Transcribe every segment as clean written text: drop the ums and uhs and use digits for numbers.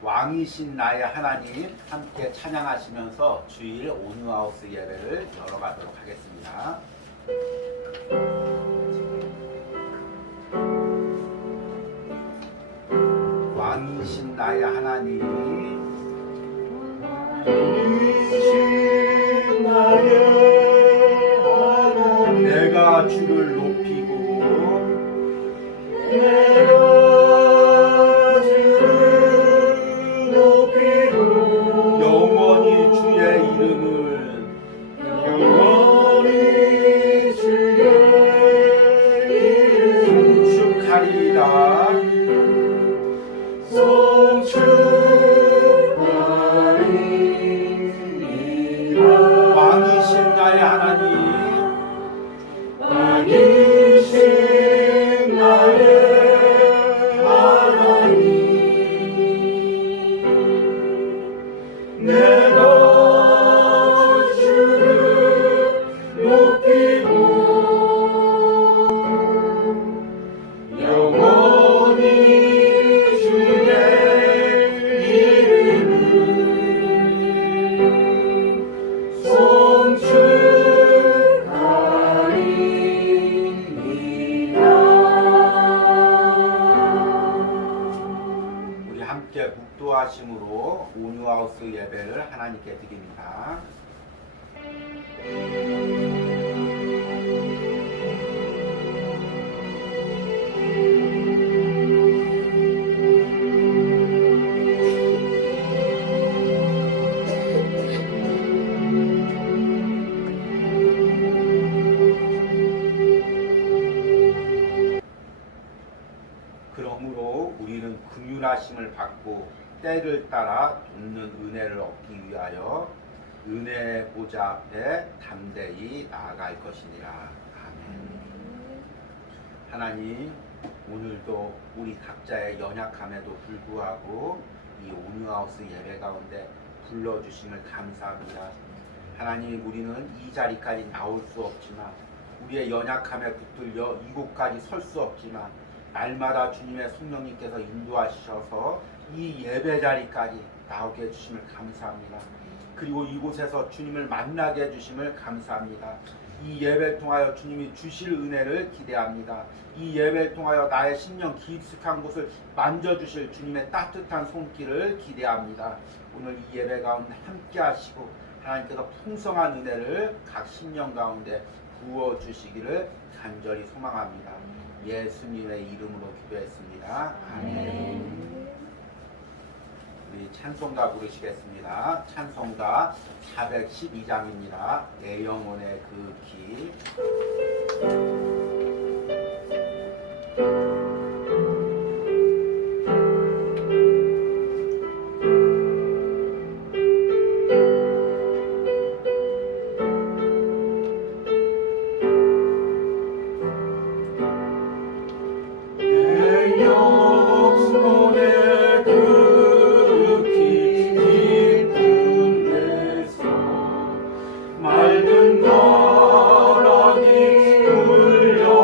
왕이신 나의 하나님 함께 찬양하시면서 주일 온누하우스 예배를 열어가도록 하겠습니다. 왕이신 나의 하나님, 왕이신 나의 하나님, 내가 주를 높이고 내가 영원히 주의 이름을 송축하리이다. 왕이신 나의 하나님, 왕이신 나의 하나님, 내가 주를 높이고 영원히 주의 이름을 송축하리이다. 우리 함께 묵도하심으로 온누하우스 예배를 하나님께 드립니다. 그러므로 우리는 긍휼하심을 받고 때를 따라 돕는 은혜를 얻기 위하여 은혜의 보좌 앞에 담대히 나아갈 것이니라. 아멘. 하나님, 오늘도 우리 각자의 연약함에도 불구하고 이 온누하우스 예배 가운데 불러주심을 감사합니다. 하나님, 우리는 이 자리까지 나올 수 없지만, 우리의 연약함에 붙들려 이곳까지 설 수 없지만, 날마다 주님의 성령님께서 인도하셔서 이 예배 자리까지 나오게 해주심을 감사합니다. 그리고 이곳에서 주님을 만나게 해주심을 감사합니다. 이 예배를 통하여 주님이 주실 은혜를 기대합니다. 이 예배를 통하여 나의 심령 깊숙한 곳을 만져주실 주님의 따뜻한 손길을 기대합니다. 오늘 이 예배 가운데 함께 하시고 하나님께서 풍성한 은혜를 각 심령 가운데 부어주시기를 간절히 소망합니다. 예수님의 이름으로 기도했습니다. 아멘. 우리 찬송가 부르시겠습니다. 찬송가 412장입니다. 내 영혼의 그 길. 내 영혼의 그 깊은 데서 맑은 바람이 흘러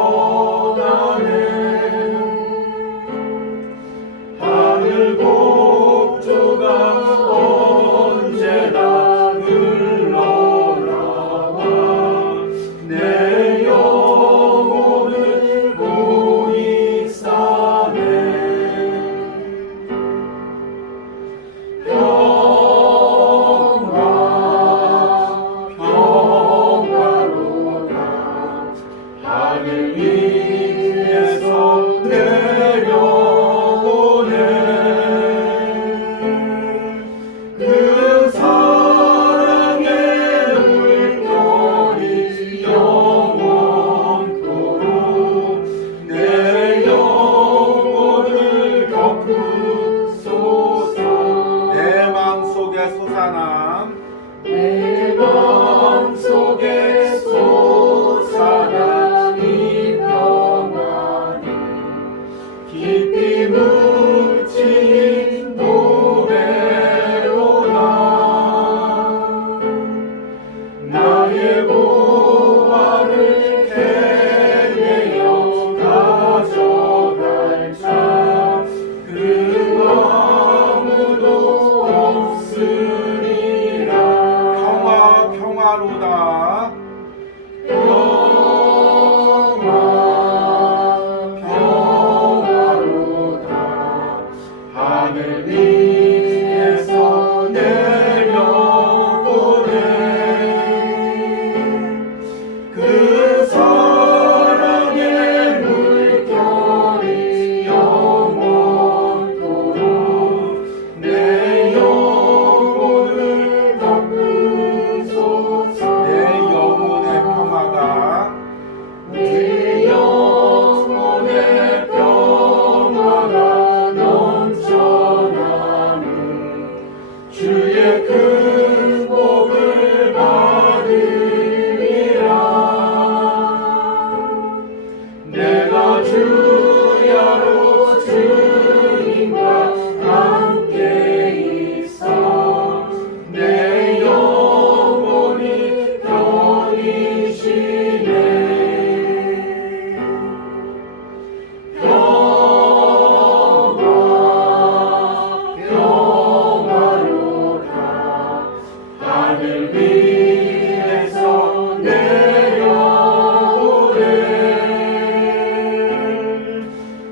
하늘 위에서 내려보내 그 사랑의 물결이 영원토록 내 영혼을 덮으소서. 내 영혼의 평화가 내 영혼의 평화가 넘쳐나는 주의 큰 복을 받으리라. 내가 주야로 주님과 함께 있어 내 영혼이 편히 쉬네. 평화로다 하늘 위에서 내려오네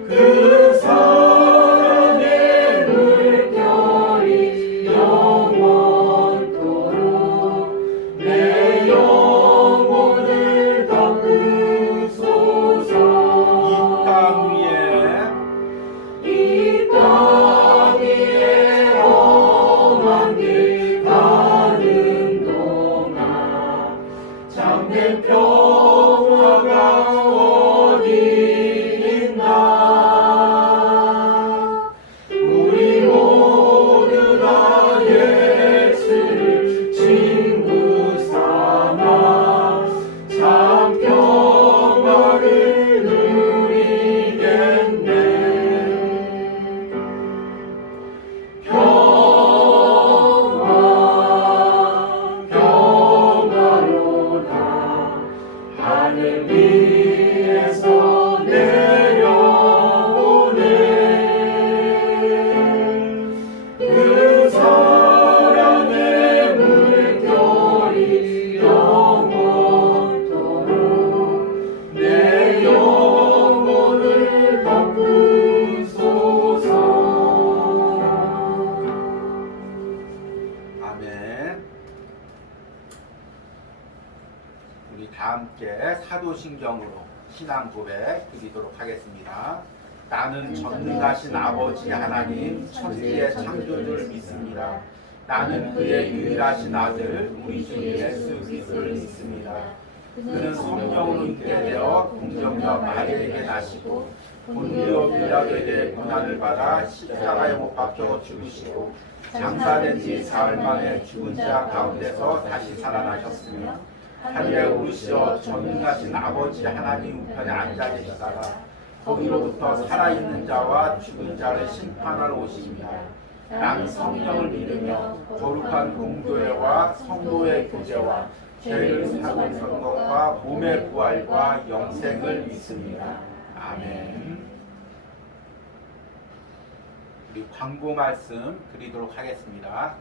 그 사랑의 물결이 영원토록 내 영혼을 덮으소서. 이 땅 위에 험한 길 가는 동안 참된 평화가 어디 있나. 우리 모두 다 예수를 친구 삼아 참 평화를 누리겠네. 평화로다 하늘 위에서 내려오네 그 사랑의 물결이 영원토록 내 영혼을 덮으소서. 아멘. 우리 다 함께 사도신경으로 신앙 고백 드리도록 하겠습니다. 나는 전능하신 아버지 하나님 천지의 창조주를 믿습니다. 나는 그의 유일하신 아들 우리 주 예수 그리스도를 믿습니다. 그는 성령으로 있게 되어 동정녀 마리에게 나시고 본디오 빌라도에게 고난을 받아 십자가에 못 박혀 죽으시고 장사된 지 사흘 만에 죽은 자 가운데서 다시 살아나셨으며 하늘에 오르시어 전능하신 아버지 하나님 우편에 앉아 계시다가 거기로부터 살아있는 자와 죽은 자를 심판하러 오십니다. 나는 성령을 믿으며 거룩한 공교회와 성도의 교제와 죄를 사고 선 것과 몸의 부활과 영생을 믿습니다. 아멘. 우리 광고 말씀 드리도록 하겠습니다.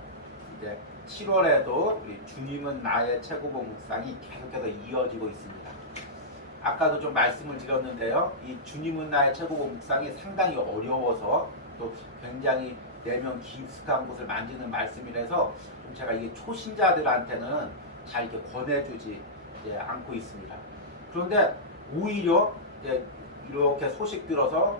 이제 7월에도 우리 주님은 나의 최고봉 묵상이 계속해서 이어지고 있습니다. 아까도 좀 말씀을 드렸는데요. 이 주님은 나의 최고봉 묵상이 상당히 어려워서 또 굉장히 내면 깊숙한 곳을 만지는 말씀이라서 좀 제가 이게 초신자들한테는 잘 이렇게 권해주지 않고 있습니다. 그런데 오히려 이렇게 소식 들어서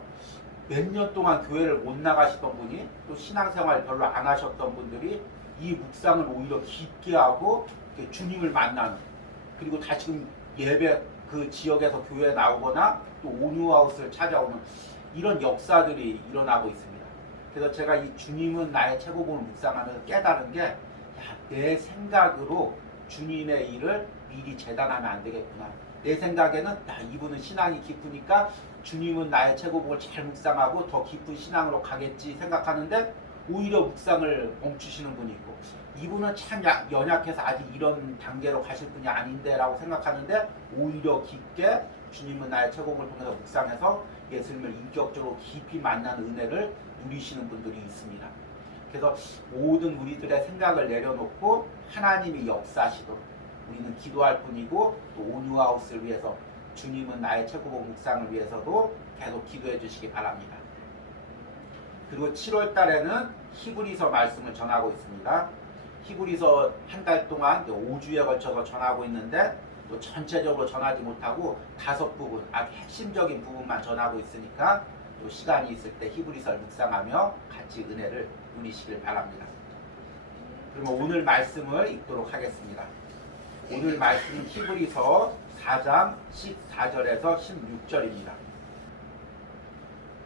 몇 년 동안 교회를 못 나가시던 분이 또 신앙생활 별로 안 하셨던 분들이 이 묵상을 오히려 깊게 하고 주님을 만나는, 그리고 다시금 예배 그 지역에서 교회에 나오거나 또 온유하우스를 찾아오는 이런 역사들이 일어나고 있습니다. 그래서 제가 이 주님은 나의 최고봉을 묵상하면서 깨달은 게, 내 생각으로 주님의 일을 미리 재단하면 안 되겠구나. 내 생각에는 이분은 신앙이 깊으니까 주님은 나의 최고봉을 잘 묵상하고 더 깊은 신앙으로 가겠지 생각하는데, 오히려 묵상을 멈추시는 분이 있고, 이분은 참 연약해서 아직 이런 단계로 가실 분이 아닌데 라고 생각하는데, 오히려 깊게 주님은 나의 최고봉을 통해서 묵상해서 예수님을 인격적으로 깊이 만나는 은혜를 누리시는 분들이 있습니다. 그래서 모든 우리들의 생각을 내려놓고 하나님이 역사하시도록 우리는 기도할 뿐이고, 또 온유하우스를 위해서 주님은 나의 최고봉 묵상을 위해서도 계속 기도해 주시기 바랍니다. 그리고 7월 달에는 히브리서 말씀을 전하고 있습니다. 히브리서 한 달 동안 5주에 걸쳐서 전하고 있는데 또 전체적으로 전하지 못하고 5부분, 아주 핵심적인 부분만 전하고 있으니까 또 시간이 있을 때 히브리서를 묵상하며 같이 은혜를 누리시길 바랍니다. 그러면 오늘 말씀을 읽도록 하겠습니다. 오늘 말씀은 히브리서 4장 14절에서 16절입니다.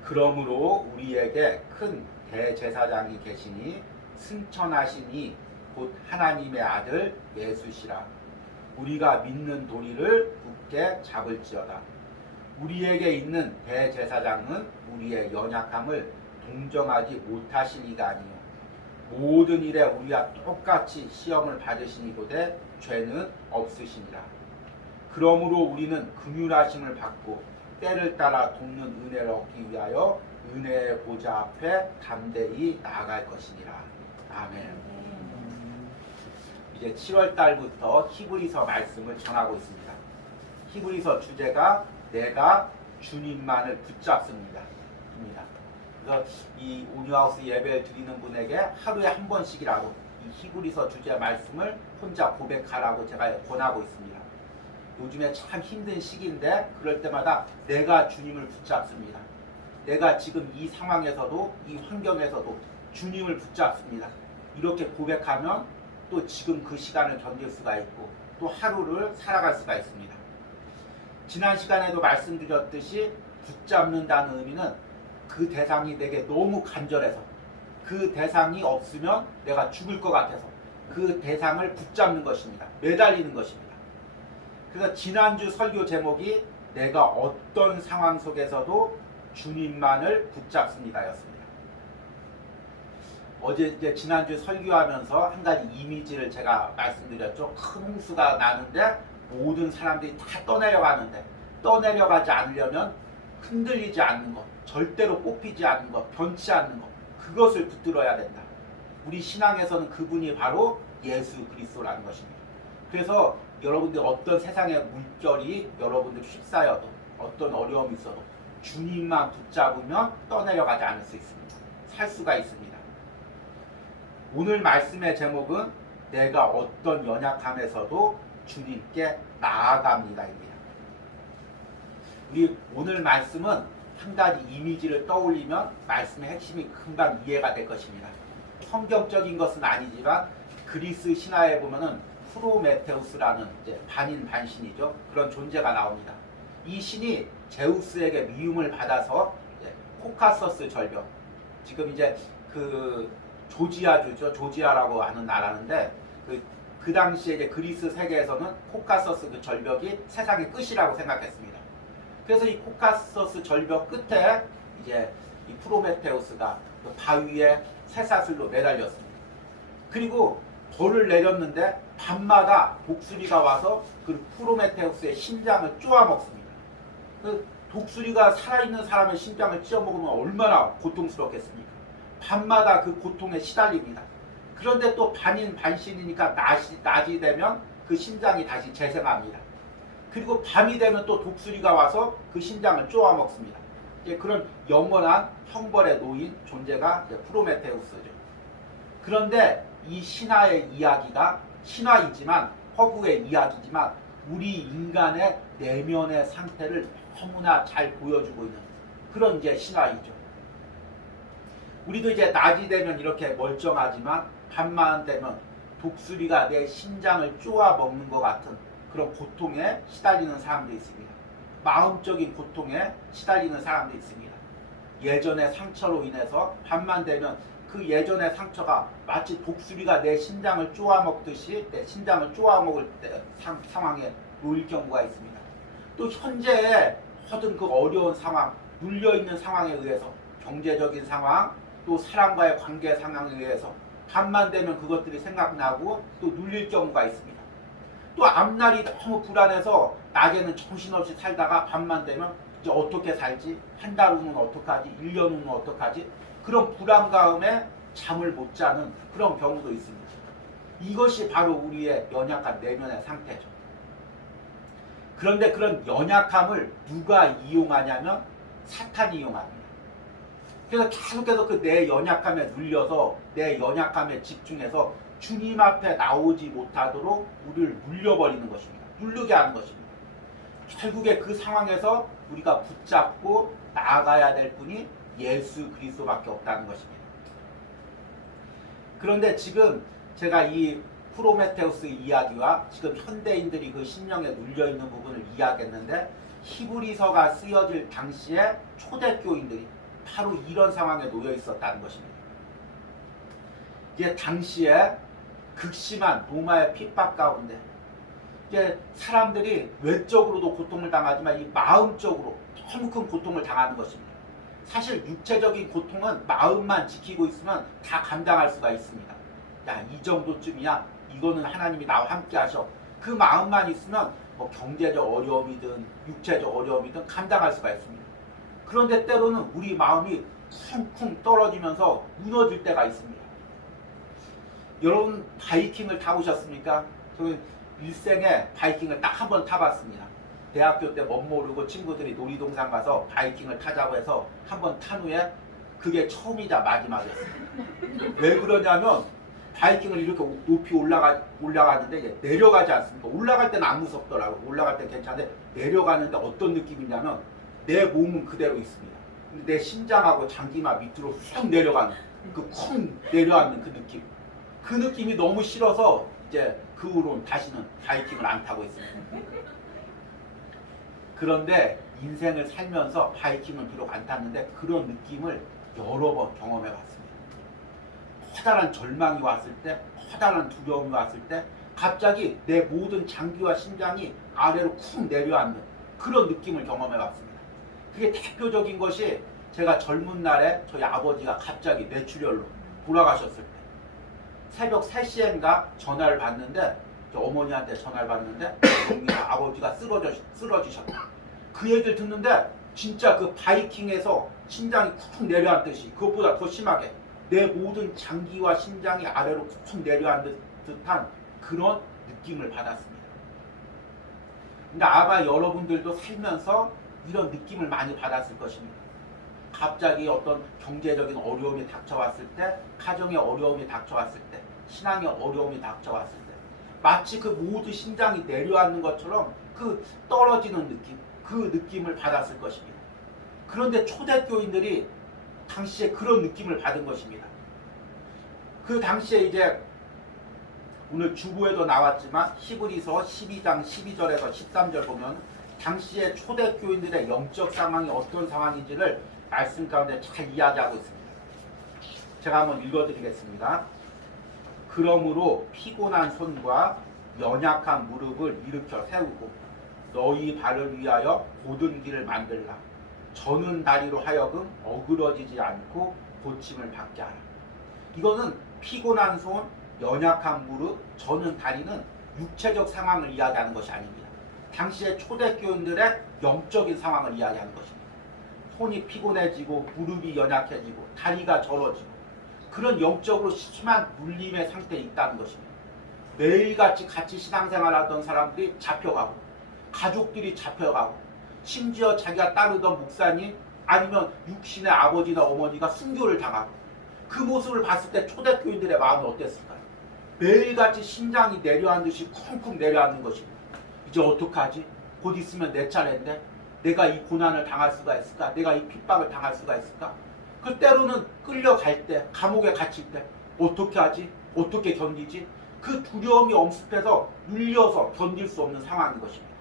그러므로 우리에게 큰 대제사장이 계시니 승천하시니 곧 하나님의 아들 예수시라. 우리가 믿는 도리를 굳게 잡을지어다. 우리에게 있는 대제사장은 우리의 연약함을 동정하지 못하실 이가 아니요 모든 일에 우리와 똑같이 시험을 받으시니보되 죄는 없으시니라. 그러므로 우리는 긍휼하심을 받고 때를 따라 돕는 은혜를 얻기 위하여 은혜의 보좌 앞에 담대히 나아갈 것이니라. 아멘. 이제 7월 달부터 히브리서 말씀을 전하고 있습니다. 히브리서 주제가 내가 주님만을 붙잡습니다. 그래서 이 온유하우스 예배를 드리는 분에게 하루에 한 번씩이라도 이 히브리서 주제 말씀을 혼자 고백하라고 제가 권하고 있습니다. 요즘에 참 힘든 시기인데 그럴 때마다 내가 주님을 붙잡습니다. 내가 지금 이 상황에서도 이 환경에서도 주님을 붙잡습니다. 이렇게 고백하면 또 지금 그 시간을 견딜 수가 있고 또 하루를 살아갈 수가 있습니다. 지난 시간에도 말씀드렸듯이 붙잡는다는 의미는 그 대상이 내게 너무 간절해서 그 대상이 없으면 내가 죽을 것 같아서 그 대상을 붙잡는 것입니다. 매달리는 것입니다. 그래서 지난주 설교 제목이 내가 어떤 상황 속에서도 주님만을 붙잡습니다였습니다. 어제 이제 지난주 설교하면서 한 가지 이미지를 제가 말씀드렸죠. 큰 홍수가 나는데 모든 사람들이 다 떠내려가는데 떠내려가지 않으려면 흔들리지 않는 것, 절대로 뽑히지 않는 것, 변치 않는 것, 그것을 붙들어야 된다. 우리 신앙에서는 그분이 바로 예수 그리스도라는 것입니다. 그래서 여러분들 어떤 세상의 물결이 여러분들 휩싸여도 어떤 어려움이 있어도 주님만 붙잡으면 떠내려가지 않을 수 있습니다. 살 수가 있습니다. 오늘 말씀의 제목은 내가 어떤 연약함에서도 주님께 나아갑니다입니다. 우리 오늘 말씀은 한 가지 이미지를 떠올리면 말씀의 핵심이 금방 이해가 될 것입니다. 성경적인 것은 아니지만 그리스 신화에 보면은 프로메테우스라는 이제 반인 반신이죠. 그런 존재가 나옵니다. 이 신이 제우스에게 미움을 받아서 이제 코카서스 절벽, 지금 이제 그 조지아주죠. 조지아라고 하는 나라인데 그 당시에 이제 그리스 세계에서는 코카서스 그 절벽이 세상의 끝이라고 생각했습니다. 그래서 이 코카서스 절벽 끝에 이제 이 프로메테우스가 그 바위에 쇠사슬로 매달렸습니다. 그리고 돌을 내렸는데 밤마다 독수리가 와서 그 프로메테우스의 심장을 쪼아 먹습니다. 그 독수리가 살아있는 사람의 심장을 찧어 먹으면 얼마나 고통스럽겠습니까? 밤마다 그 고통에 시달립니다. 그런데 또 반인 반신이니까 낮이 되면 그 심장이 다시 재생합니다. 그리고 밤이 되면 또 독수리가 와서 그 심장을 쪼아 먹습니다. 그런 영원한 형벌에 놓인 존재가 이제 프로메테우스죠. 그런데 이 신화의 이야기가 신화이지만 허구의 이야기지만 우리 인간의 내면의 상태를 너무나 잘 보여주고 있는 그런 이제 신화이죠. 우리도 이제 낮이 되면 이렇게 멀쩡하지만 밤만 되면 독수리가 내 심장을 쪼아 먹는 것 같은 그런 고통에 시달리는 사람도 있습니다. 마음적인 고통에 시달리는 사람도 있습니다. 예전의 상처로 인해서 밤만 되면 그 예전의 상처가 마치 독수리가 내 심장을 쪼아 먹듯이 내 심장을 쪼아 먹을 때 상황에 놓일 경우가 있습니다. 또 현재의 모든 그 어려운 상황, 눌려있는 상황에 의해서 경제적인 상황, 또 사람과의 관계 상황에 의해서 밤만 되면 그것들이 생각나고 또 눌릴 경우가 있습니다. 또 앞날이 너무 불안해서 낮에는 정신없이 살다가 밤만 되면 이제 어떻게 살지? 한 달 후는 어떡하지? 1년 후는 어떡하지? 그런 불안감에 잠을 못 자는 그런 경우도 있습니다. 이것이 바로 우리의 연약한 내면의 상태죠. 그런데 그런 연약함을 누가 이용하냐면 사탄이 이용합니다. 그래서 계속해서 그 내 연약함에 눌려서 내 연약함에 집중해서 주님 앞에 나오지 못하도록 우리를 눌려버리는 것입니다. 누르게 하는 것입니다. 결국에 그 상황에서 우리가 붙잡고 나아가야 될 분이 예수 그리스도밖에 없다는 것입니다. 그런데 지금 제가 이 프로메테우스 이야기와 지금 현대인들이 그 심령에 눌려있는 부분을 이야기했는데, 히브리서가 쓰여질 당시에 초대교인들이 바로 이런 상황에 놓여 있었다는 것입니다. 이게 당시에 극심한 로마의 핍박 가운데 이게 사람들이 외적으로도 고통을 당하지만 이 마음적으로 너무 큰 고통을 당하는 것입니다. 사실 육체적인 고통은 마음만 지키고 있으면 다 감당할 수가 있습니다. 야, 이 정도쯤이야. 이거는 하나님이 나와 함께 하셔. 그 마음만 있으면 뭐 경제적 어려움이든 육체적 어려움이든 감당할 수가 있습니다. 그런데 때로는 우리 마음이 쿵쿵 떨어지면서 무너질 때가 있습니다. 여러분 바이킹을 타보셨습니까? 저는 일생에 바이킹을 딱 한 번 타봤습니다. 대학교 때 멋모르고 친구들이 놀이동산 가서 바이킹을 타자고 해서 한 번 탄 후에 그게 처음이자 마지막이었습니다. 왜 그러냐면 바이킹을 이렇게 높이 올라가는데 이제 내려가지 않습니까? 올라갈 때는 안 무섭더라고요. 올라갈 때 괜찮은데 내려가는데 어떤 느낌이냐면 내 몸은 그대로 있습니다. 근데 내 심장하고 장기만 밑으로 쑥 내려가는 그 쿵 내려앉는 그 느낌. 그 느낌이 너무 싫어서 이제 그 후로는 다시는 바이킹을 안 타고 있습니다. 그런데 인생을 살면서 바이킹은 비록 안 탔는데 그런 느낌을 여러 번 경험해 봤습니다. 커다란 절망이 왔을 때, 커다란 두려움이 왔을 때 갑자기 내 모든 장기와 심장이 아래로 쿵 내려앉는 그런 느낌을 경험해 봤습니다. 그게 대표적인 것이 제가 젊은 날에 저희 아버지가 갑자기 뇌출혈로 돌아가셨을 때 새벽 3시인가 전화를 받는데, 어머니한테 전화를 받는데 아버지가 쓰러지셨다. 그 얘기를 듣는데 진짜 그 바이킹에서 심장이 쿵 내려앉듯이, 그것보다 더 심하게 내 모든 장기와 심장이 아래로 쿵 내려앉는 듯한 그런 느낌을 받았습니다. 근데 아마 여러분들도 살면서 이런 느낌을 많이 받았을 것입니다. 갑자기 어떤 경제적인 어려움이 닥쳐왔을 때, 가정의 어려움이 닥쳐왔을 때, 신앙의 어려움이 닥쳐왔을 때 마치 그 모두 심장이 내려앉는 것처럼 그 떨어지는 느낌, 그 느낌을 받았을 것입니다. 그런데 초대교인들이 당시에 그런 느낌을 받은 것입니다. 그 당시에 이제 오늘 주보에도 나왔지만 히브리서 12장 12절에서 13절 보면 당시에 초대교인들의 영적 상황이 어떤 상황인지를 말씀 가운데 잘 이야기하고 있습니다. 제가 한번 읽어드리겠습니다. 그러므로 피곤한 손과 연약한 무릎을 일으켜 세우고 너희 발을 위하여 곧은 길을 만들라. 저는 다리로 하여금 어그러지지 않고 고침을 받게 하라. 이거는 피곤한 손, 연약한 무릎, 저는 다리는 육체적 상황을 이야기하는 것이 아닙니다. 당시의 초대교인들의 영적인 상황을 이야기하는 것입니다. 손이 피곤해지고 무릎이 연약해지고 다리가 절어지고 그런 영적으로 심한 눌림의 상태에 있다는 것입니다. 매일같이 같이 신앙생활하던 사람들이 잡혀가고 가족들이 잡혀가고 심지어 자기가 따르던 목사님 아니면 육신의 아버지나 어머니가 순교를 당하고 그 모습을 봤을 때 초대교인들의 마음이 어땠을까요? 매일같이 심장이 내려앉듯이 쿵쿵 내려앉는 것입니다. 이제 어떡하지? 곧 있으면 내 차례인데 내가 이 고난을 당할 수가 있을까? 내가 이 핍박을 당할 수가 있을까? 그 때로는 끌려갈 때, 감옥에 갇힐 때 어떻게 하지? 어떻게 견디지? 그 두려움이 엄습해서 눌려서 견딜 수 없는 상황인 것입니다.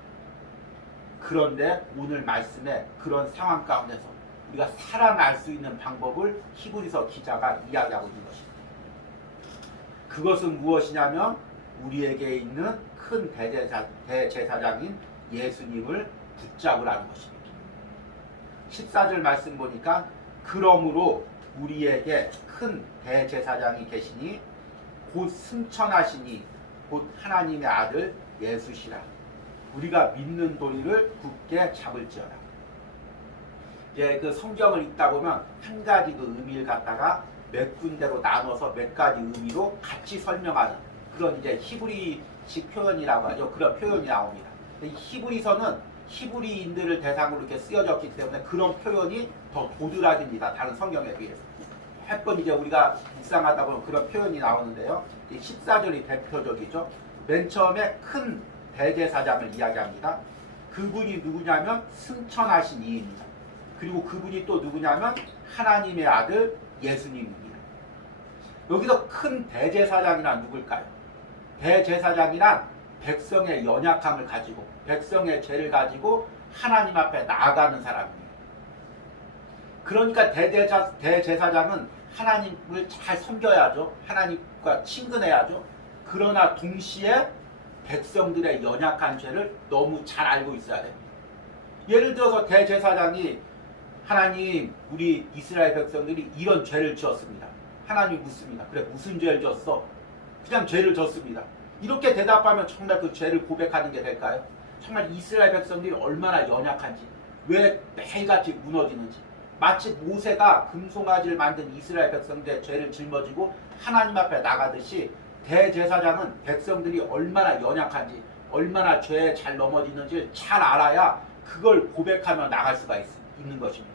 그런데 오늘 말씀에 그런 상황 가운데서 우리가 살아날 수 있는 방법을 히브리서 기자가 이야기하고 있는 것입니다. 그것은 무엇이냐면 우리에게 있는 큰 대제사장인 예수님을 붙잡으라는 것입니다. 14절 말씀 보니까 그러므로 우리에게 큰 대제사장이 계시니 곧 승천하시니 곧 하나님의 아들 예수시라. 우리가 믿는 도리를 굳게 잡을지어다. 이제 그 성경을 읽다 보면 한 가지 그 의미를 갖다가 몇 군데로 나눠서 몇 가지 의미로 같이 설명하는 그런 이제 히브리식 표현이라고 하죠. 그런 표현이 나옵니다. 이 히브리서는 히브리인들을 대상으로 이렇게 쓰여졌기 때문에 그런 표현이 더 도드라집니다. 다른 성경에 비해서. 몇 번 이제 우리가 묵상하다 보면 그런 표현이 나오는데요. 14절이 대표적이죠. 맨 처음에 큰 대제사장을 이야기합니다. 그분이 누구냐면 승천하신 이입니다. 그리고 그분이 또 누구냐면 하나님의 아들 예수님입니다. 여기서 큰 대제사장이란 누굴까요? 대제사장이란 백성의 연약함을 가지고 백성의 죄를 가지고 하나님 앞에 나아가는 사람입니다. 그러니까 대제사장은 하나님을 잘 섬겨야죠. 하나님과 친근해야죠. 그러나 동시에 백성들의 연약한 죄를 너무 잘 알고 있어야 됩니다. 예를 들어서 대제사장이 하나님, 우리 이스라엘 백성들이 이런 죄를 지었습니다. 하나님 묻습니다. 그래, 무슨 죄를 지었어? 그냥 죄를 졌습니다. 이렇게 대답하면 정말 그 죄를 고백하는 게 될까요? 정말 이스라엘 백성들이 얼마나 연약한지, 왜 매일같이 무너지는지, 마치 모세가 금송아지를 만든 이스라엘 백성들의 죄를 짊어지고 하나님 앞에 나가듯이 대제사장은 백성들이 얼마나 연약한지, 얼마나 죄에 잘 넘어지는지 잘 알아야 그걸 고백하며 나갈 수가 있는 것입니다.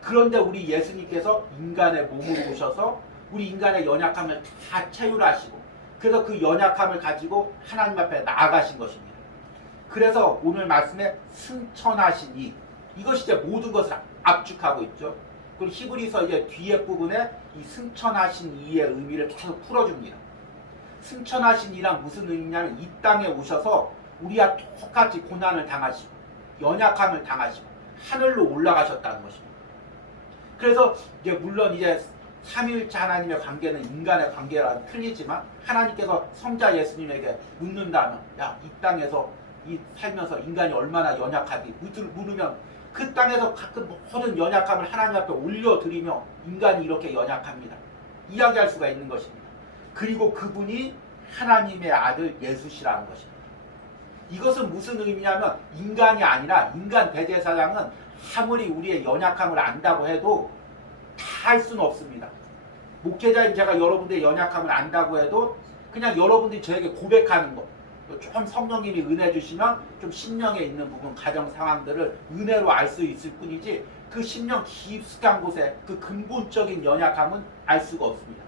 그런데 우리 예수님께서 인간의 몸으로 오셔서 우리 인간의 연약함을 다 체휼하시고, 그래서 그 연약함을 가지고 하나님 앞에 나아가신 것입니다. 그래서 오늘 말씀에 승천하시니, 이것이 이제 모든 것을 압축하고 있죠. 그리고 히브리서 이제 뒤에 부분에 이 승천하신 이의 의미를 계속 풀어줍니다. 승천하신 이란 무슨 의미냐면 이 땅에 오셔서 우리와 똑같이 고난을 당하시고 연약함을 당하시고 하늘로 올라가셨다는 것입니다. 그래서 이제 물론 이제 삼위일체 하나님의 관계는 인간의 관계랑 틀리지만 하나님께서 성자 예수님에게 묻는다면, 야, 이 땅에서 살면서 인간이 얼마나 연약하디 물으면 그 땅에서 가끔 모든 연약함을 하나님 앞에 올려드리며 인간이 이렇게 연약합니다. 이야기할 수가 있는 것입니다. 그리고 그분이 하나님의 아들 예수시라는 것입니다. 이것은 무슨 의미냐면 인간이 아니라 인간 대제사장은 아무리 우리의 연약함을 안다고 해도 다 할 수는 없습니다. 목회자인 제가 여러분들의 연약함을 안다고 해도 그냥 여러분들이 저에게 고백하는 것, 좀 성령님이 은혜 주시면 좀 심령에 있는 부분, 가정 상황들을 은혜로 알 수 있을 뿐이지 그 심령 깊숙한 곳에 그 근본적인 연약함은 알 수가 없습니다.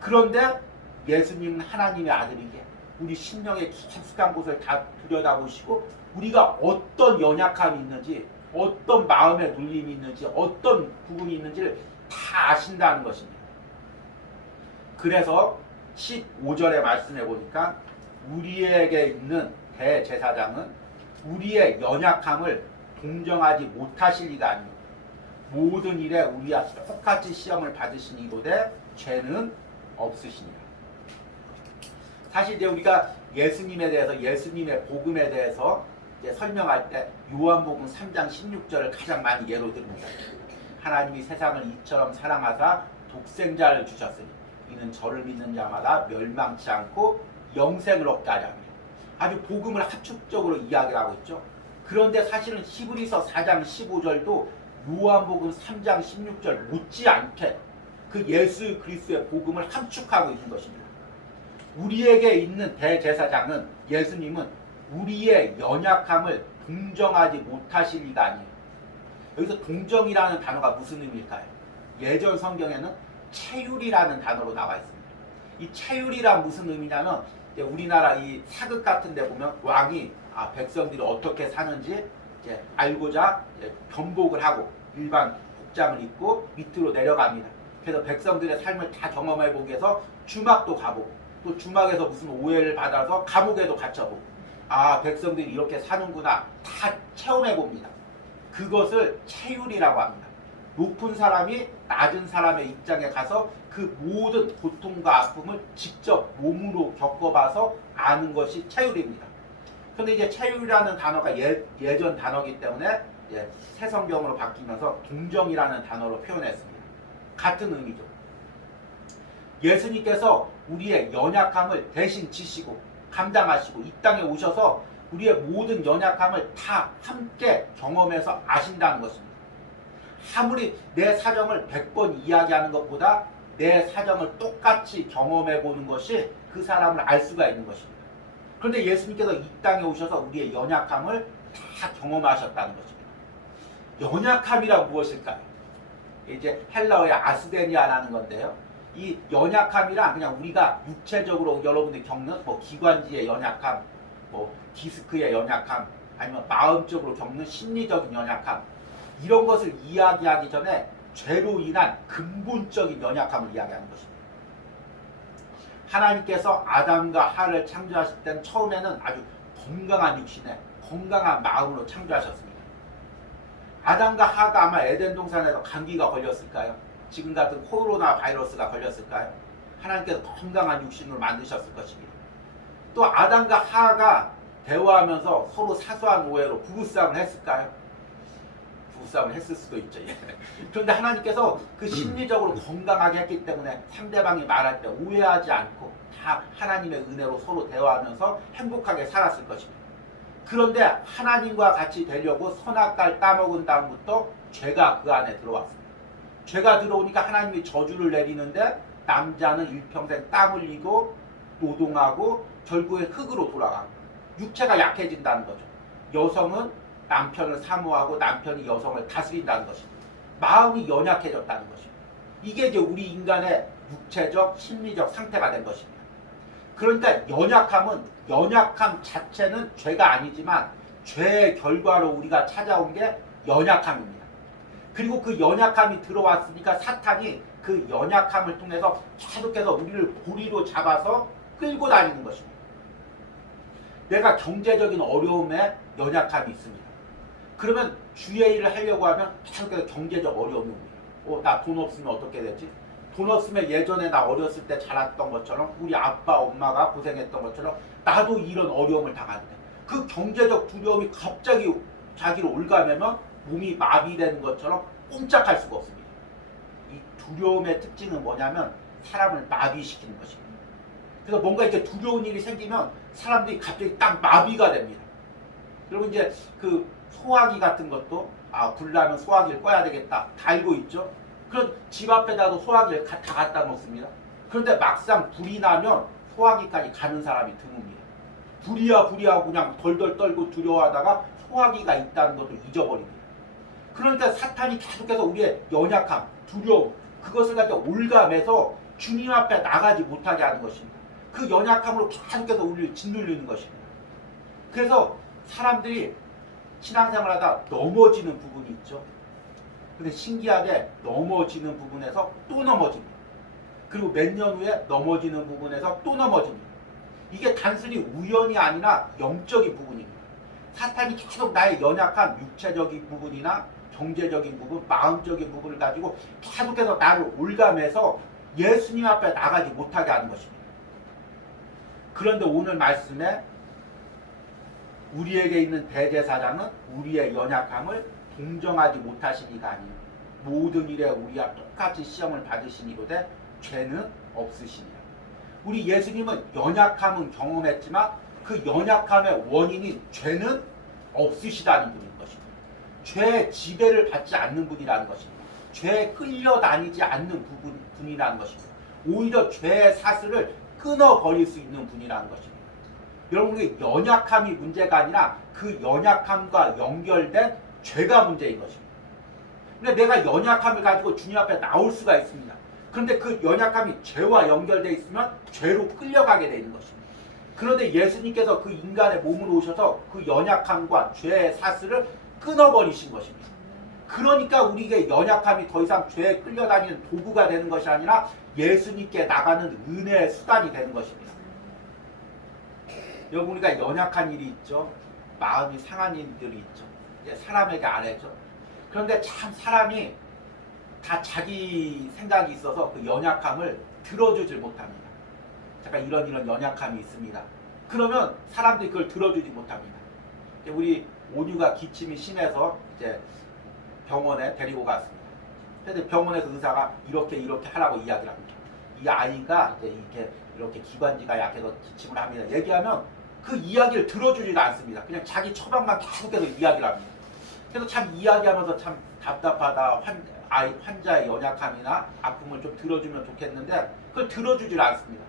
그런데 예수님은 하나님의 아들이기에 우리 심령의 깊숙한 곳을 다 들여다보시고 우리가 어떤 연약함이 있는지, 어떤 마음의 눌림이 있는지, 어떤 부분이 있는지를 다 아신다는 것입니다. 그래서 15절에 말씀해 보니까 우리에게 있는 대제사장은 우리의 연약함을 동정하지 못하실 리가 아니요 모든 일에 우리와 똑같이 시험을 받으시니로되 죄는 없으시니라. 사실 이제 우리가 예수님에 대해서, 예수님의 복음에 대해서 이제 설명할 때 요한복음 3장 16절을 가장 많이 예로 듭니다. 하나님이 세상을 이처럼 사랑하사 독생자를 주셨으니 이는 저를 믿는 자마다 멸망치 않고 영생을 얻게 하려 합니다. 아주 복음을 합축적으로 이야기를 하고 있죠. 그런데 사실은 히브리서 4장 15절도 요한복음 3장 16절 못지않게 그 예수 그리스도의 복음을 함축하고 있는 것입니다. 우리에게 있는 대제사장은, 예수님은 우리의 연약함을 동정하지 못하실 리가 아니에요. 여기서 동정이라는 단어가 무슨 의미일까요? 예전 성경에는 체휼이라는 단어로 나와 있습니다. 이 체휼이란 무슨 의미냐면 이제 우리나라 이 사극 같은 데 보면 왕이 백성들이 어떻게 사는지 이제 알고자 이제 변복을 하고 일반 복장을 입고 밑으로 내려갑니다. 그래서 백성들의 삶을 다 경험해 보기 위해서 주막도 가보고 또 주막에서 무슨 오해를 받아서 감옥에도 갇혀보고 백성들이 이렇게 사는구나 다 체험해 봅니다. 그것을 체휼이라고 합니다. 높은 사람이 낮은 사람의 입장에 가서 그 모든 고통과 아픔을 직접 몸으로 겪어봐서 아는 것이 체휼입니다. 그런데 이제 체휼이라는 단어가 예전 단어이기 때문에 이제 새 성경으로 바뀌면서 동정이라는 단어로 표현했습니다. 같은 의미죠. 예수님께서 우리의 연약함을 대신 지시고 감당하시고 이 땅에 오셔서 우리의 모든 연약함을 다 함께 경험해서 아신다는 것입니다. 아무리 내 사정을 100번 이야기하는 것보다 내 사정을 똑같이 경험해 보는 것이 그 사람을 알 수가 있는 것입니다. 그런데 예수님께서 이 땅에 오셔서 우리의 연약함을 다 경험하셨다는 것입니다. 연약함이란 무엇일까요? 이제 헬라어의 아스데니아라는 건데요. 이 연약함이란 그냥 우리가 육체적으로 여러분들이 겪는 뭐 기관지의 연약함, 뭐 디스크의 연약함, 아니면 마음적으로 겪는 심리적인 연약함, 이런 것을 이야기하기 전에 죄로 인한 근본적인 연약함을 이야기하는 것입니다. 하나님께서 아담과 하를 창조하실 때는 처음에는 아주 건강한 육신에 건강한 마음으로 창조하셨습니다. 아담과 하가 아마 에덴 동산에서 감기가 걸렸을까요? 지금 같은 코로나 바이러스가 걸렸을까요? 하나님께서 건강한 육신으로 만드셨을 것입니다. 또 아담과 하가 대화하면서 서로 사소한 오해로 부부싸움을 했을까요? 부부싸움을 했을 수도 있죠. 그런데 하나님께서 그 심리적으로 건강하게 했기 때문에 상대방이 말할 때 오해하지 않고 다 하나님의 은혜로 서로 대화하면서 행복하게 살았을 것입니다. 그런데 하나님과 같이 되려고 선악과를 따먹은 다음부터 죄가 그 안에 들어왔습니다. 죄가 들어오니까 하나님이 저주를 내리는데 남자는 일평생 땀 흘리고 노동하고 결국에 흙으로 돌아가고 육체가 약해진다는 거죠. 여성은 남편을 사모하고 남편이 여성을 다스린다는 것입니다. 마음이 연약해졌다는 것입니다. 이게 이제 우리 인간의 육체적, 심리적 상태가 된 것입니다. 그러니까 연약함 자체는 죄가 아니지만 죄의 결과로 우리가 찾아온 게 연약함입니다. 그리고 그 연약함이 들어왔으니까 사탄이 그 연약함을 통해서 계속해서 우리를 고리로 잡아서 끌고 다니는 것입니다. 내가 경제적인 어려움에 연약함이 있습니다. 그러면 주의 일을 하려고 하면 계속해서 경제적 어려움이 옵니다. 나 돈 없으면 어떻게 되지? 돈 없으면 예전에 나 어렸을 때 자랐던 것처럼 우리 아빠 엄마가 고생했던 것처럼 나도 이런 어려움을 당하는데 그 경제적 두려움이 갑자기 자기를 올가매면 몸이 마비되는 것처럼 꼼짝할 수가 없습니다. 이 두려움의 특징은 뭐냐면 사람을 마비시키는 것입니다. 그래서 뭔가 이렇게 두려운 일이 생기면 사람들이 갑자기 딱 마비가 됩니다. 그리고 이제 그 소화기 같은 것도 불나면 소화기를 꺼야 되겠다 다 알고 있죠. 그런 집 앞에다도 소화기를 다 갖다 놓습니다. 그런데 막상 불이 나면 소화기까지 가는 사람이 드뭅니다. 불이야 그냥 덜덜 떨고 두려워하다가 소화기가 있다는 것도 잊어버립니다. 그러니까 사탄이 계속해서 우리의 연약함, 두려움 그것을 가지고 올가매서 주님 앞에 나가지 못하게 하는 것입니다. 그 연약함으로 계속해서 우리를 짓눌리는 것입니다. 그래서 사람들이 신앙생활하다 넘어지는 부분이 있죠. 근데 신기하게 넘어지는 부분에서 또 넘어집니다. 그리고 몇 년 후에 넘어지는 부분에서 또 넘어집니다. 이게 단순히 우연이 아니라 영적인 부분입니다. 사탄이 계속 나의 연약한 육체적인 부분이나 경제적인 부분, 마음적인 부분을 가지고 계속해서 나를 올가매서 예수님 앞에 나가지 못하게 하는 것입니다. 그런데 오늘 말씀에 우리에게 있는 대제사장은 우리의 연약함을 동정하지 못하시니가 아니요 모든 일에 우리와 똑같이 시험을 받으시니로되 죄는 없으시니라. 우리 예수님은 연약함은 경험했지만 그 연약함의 원인인 죄는 없으시다는 분인 것입니다. 죄의 지배를 받지 않는 분이라는 것입니다. 죄에 끌려다니지 않는 분이라는 것입니다. 오히려 죄의 사슬을 끊어버릴 수 있는 분이라는 것입니다. 여러분의 연약함이 문제가 아니라 그 연약함과 연결된 죄가 문제인 것입니다. 근데 내가 연약함을 가지고 주님 앞에 나올 수가 있습니다. 그런데 그 연약함이 죄와 연결되어 있으면 죄로 끌려가게 되는 것입니다. 그런데 예수님께서 그 인간의 몸으로 오셔서 그 연약함과 죄의 사슬을 끊어버리신 것입니다. 그러니까 우리에게 연약함이 더 이상 죄에 끌려다니는 도구가 되는 것이 아니라 예수님께 나가는 은혜의 수단이 되는 것입니다. 여러분 우리가 연약한 일이 있죠. 마음이 상한 일들이 있죠. 사람에게 안 해죠. 그런데 참 사람이 다 자기 생각이 있어서 그 연약함을 들어주질 못합니다. 잠깐 이런 연약함이 있습니다. 그러면 사람들이 그걸 들어주지 못합니다. 우리 온유가 기침이 심해서 이제 병원에 데리고 갔습니다. 근데 병원에서 의사가 이렇게 하라고 이야기를 합니다. 이 아이가 이제 이렇게 기관지가 약해서 기침을 합니다. 얘기하면 그 이야기를 들어주지가 않습니다. 그냥 자기 처방만 계속해서 이야기를 합니다. 그래서 참 이야기하면서 참 답답하다. 환자의 연약함이나 아픔을 좀 들어주면 좋겠는데 그걸 들어주질 않습니다.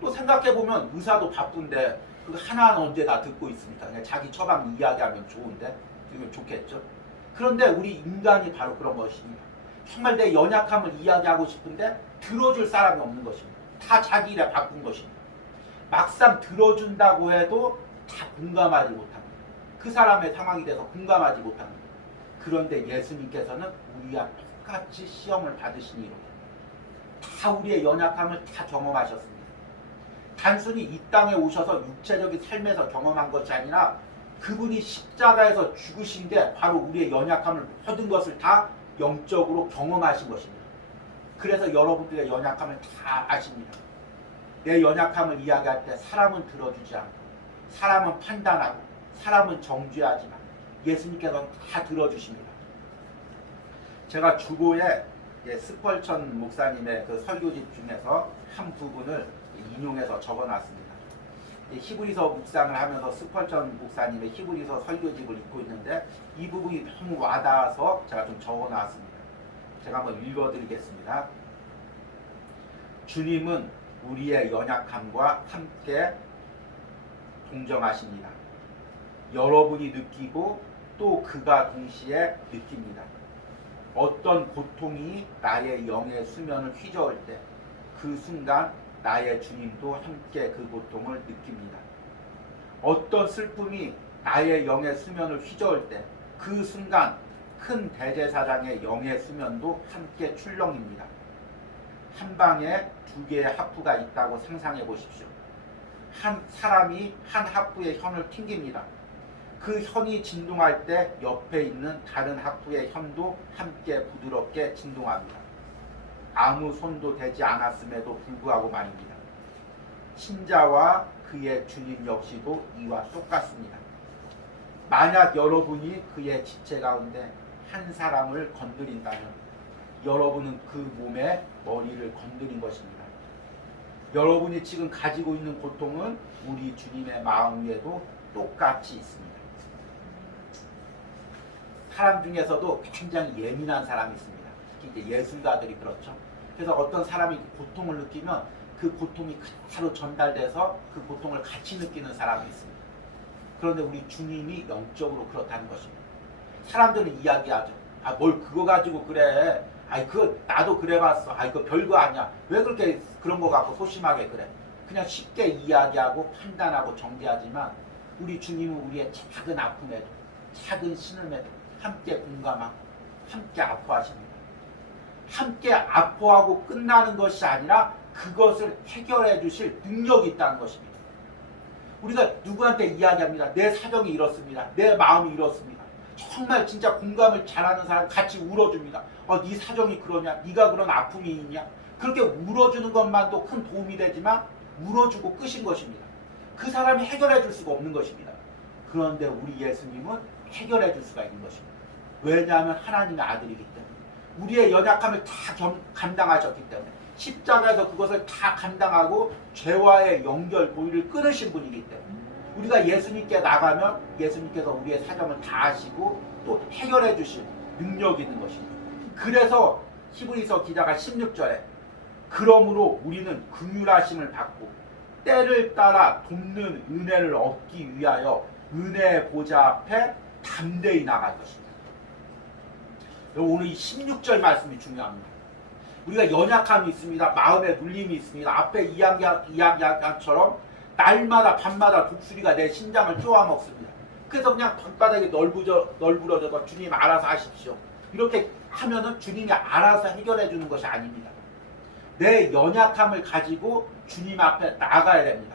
또 생각해보면 의사도 바쁜데 그 하나는 언제 다 듣고 있습니까? 그냥 자기 처방 이야기하면 좋은데, 그러면 좋겠죠. 그런데 우리 인간이 바로 그런 것입니다. 정말 내 연약함을 이야기하고 싶은데 들어줄 사람이 없는 것입니다. 다 자기 일에 바쁜 것입니다. 막상 들어준다고 해도 다 공감하지 못합니다. 그 사람의 상황이 돼서 공감하지 못합니다. 그런데 예수님께서는 우리와 똑같이 시험을 받으시니 다 우리의 연약함을 다 경험하셨습니다. 단순히 이 땅에 오셔서 육체적인 삶에서 경험한 것이 아니라 그분이 십자가에서 죽으신 게 바로 우리의 연약함을 모든 것을 다 영적으로 경험하신 것입니다. 그래서 여러분들의 연약함을 다 아십니다. 내 연약함을 이야기할 때 사람은 들어주지 않고 사람은 판단하고 사람은 정죄하지만 예수님께서는 다 들어주십니다. 제가 주보에 스펄천 목사님의 그 설교집 중에서 한 부분을 인용해서 적어놨습니다. 히브리서 묵상을 하면서 스펄천 목사님의 히브리서 설교집을 읽고 있는데 이 부분이 너무 와닿아서 제가 좀 적어놨습니다. 제가 한번 읽어드리겠습니다. 주님은 우리의 연약함과 함께 동정하십니다. 여러분이 느끼고 또 그가 동시에 느낍니다. 어떤 고통이 나의 영의 수면을 휘저을 때 그 순간 나의 주님도 함께 그 고통을 느낍니다. 어떤 슬픔이 나의 영의 수면을 휘저을 때 그 순간 큰 대제사장의 영의 수면도 함께 출렁입니다. 한 방에 두 개의 하프가 있다고 상상해 보십시오. 한 사람이 한 하프의 현을 튕깁니다. 그 현이 진동할 때 옆에 있는 다른 하프의 현도 함께 부드럽게 진동합니다. 아무 손도 대지 않았음에도 불구하고 말입니다. 신자와 그의 주님 역시도 이와 똑같습니다. 만약 여러분이 그의 지체 가운데 한 사람을 건드린다면 여러분은 그 몸의 머리를 건드린 것입니다. 여러분이 지금 가지고 있는 고통은 우리 주님의 마음 위에도 똑같이 있습니다. 사람 중에서도 굉장히 예민한 사람이 있습니다. 특히 이제 예술가들이 그렇죠. 그래서 어떤 사람이 고통을 느끼면 그 고통이 그대로 전달돼서 그 고통을 같이 느끼는 사람이 있습니다. 그런데 우리 주님이 영적으로 그렇다는 것입니다. 사람들은 이야기하죠. 아, 뭘 그거 가지고 그래. 아이, 그 나도 그래봤어. 아이, 그 별거 아니야. 왜 그렇게 그런 거 갖고 소심하게 그래. 그냥 쉽게 이야기하고 판단하고 정죄하지만 우리 주님은 우리의 작은 아픔에도 작은 신음에도 함께 공감하고 함께 아파하십니다. 함께 아파하고 끝나는 것이 아니라 그것을 해결해 주실 능력이 있다는 것입니다. 우리가 누구한테 이야기합니다. 내 사정이 이렇습니다. 내 마음이 이렇습니다. 정말 진짜 공감을 잘하는 사람 같이 울어줍니다. 네 사정이 그러냐? 네가 그런 아픔이 있냐? 그렇게 울어주는 것만도 큰 도움이 되지만 울어주고 끝인 것입니다. 그 사람이 해결해 줄 수가 없는 것입니다. 그런데 우리 예수님은 해결해 줄 수가 있는 것입니다. 왜냐하면 하나님의 아들이기 때문에 우리의 연약함을 다 감당하셨기 때문에 십자가에서 그것을 다 감당하고 죄와의 연결 고리를 끊으신 분이기 때문에 우리가 예수님께 나가면 예수님께서 우리의 사정을 다 아시고 또 해결해 주실 능력이 있는 것입니다. 그래서 히브리서 기자가 16절에 그러므로 우리는 긍휼하심을 받고 때를 따라 돕는 은혜를 얻기 위하여 은혜의 보좌 앞에 담대히 나갈 것입니다. 오늘 이 16절 말씀이 중요합니다. 우리가 연약함이 있습니다. 마음에 눌림이 있습니다. 앞에 이야기한처럼 날마다 밤마다 독수리가 내 심장을 쪼아먹습니다. 그래서 그냥 방바닥에 널브러져서 주님 알아서 하십시오. 이렇게 하면은 주님이 알아서 해결해 주는 것이 아닙니다. 내 연약함을 가지고 주님 앞에 나가야 됩니다.